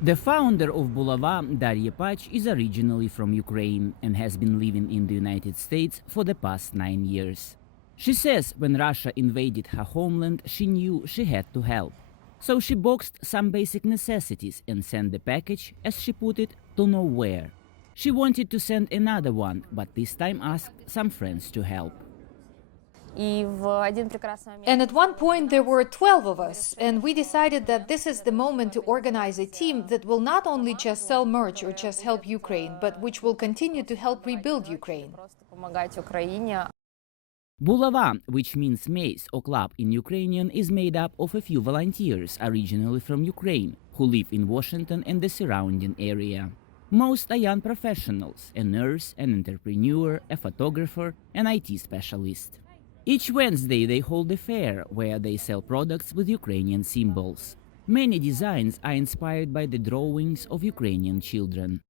The founder of Bulava, Darya Pach, is originally from Ukraine and has been living in the United States for the past 9 years. She says when Russia invaded her homeland, she knew she had to help. So she boxed some basic necessities and sent the package, as she put it, to nowhere. She wanted to send another one, but this time asked some friends to help. And at one point there were 12 of us, and we decided that this is the moment to organize a team that will not only just sell merch or just help Ukraine, but which will continue to help rebuild Ukraine. Bulava, which means maze or club in Ukrainian, is made up of a few volunteers originally from Ukraine who live in Washington and the surrounding area. Most are young professionals, a nurse, an entrepreneur, a photographer, an IT specialist. Each Wednesday they hold a fair where they sell products with Ukrainian symbols. Many designs are inspired by the drawings of Ukrainian children.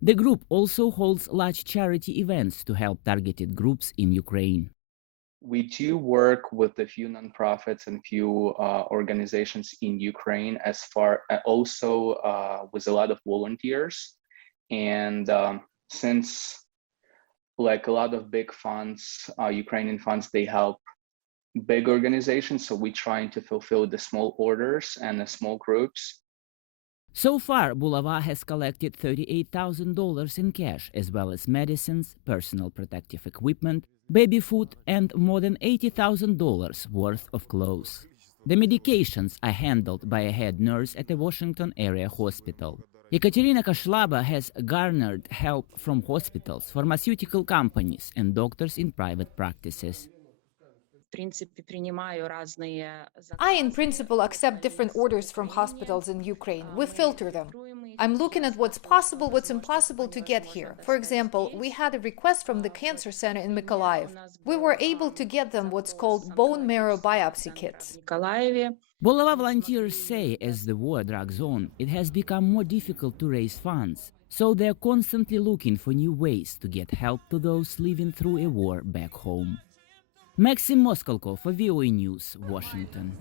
The group also holds large charity events to help targeted groups in Ukraine. We do work with a few nonprofits and few organizations in Ukraine, as far also with a lot of volunteers. And since like a lot of big funds, Ukrainian funds, they help big organizations, so we're trying to fulfill the small orders and the small groups. So far, Bulava has collected $38,000 in cash, as well as medicines, personal protective equipment, baby food, and more than $80,000 worth of clothes. The medications are handled by a head nurse at a Washington area hospital. Ekaterina Kashlaba has garnered help from hospitals, pharmaceutical companies, and doctors in private practices. I, in principle, accept different orders from hospitals in Ukraine. We filter them. I'm looking at what's possible, what's impossible to get here. For example, we had a request from the cancer center in Mykolaiv. We were able to get them what's called bone marrow biopsy kits. Bulava volunteers say as the war drags on, it has become more difficult to raise funds, so they're constantly looking for new ways to get help to those living through a war back home. Maxim Moskalko for VOA News, Washington.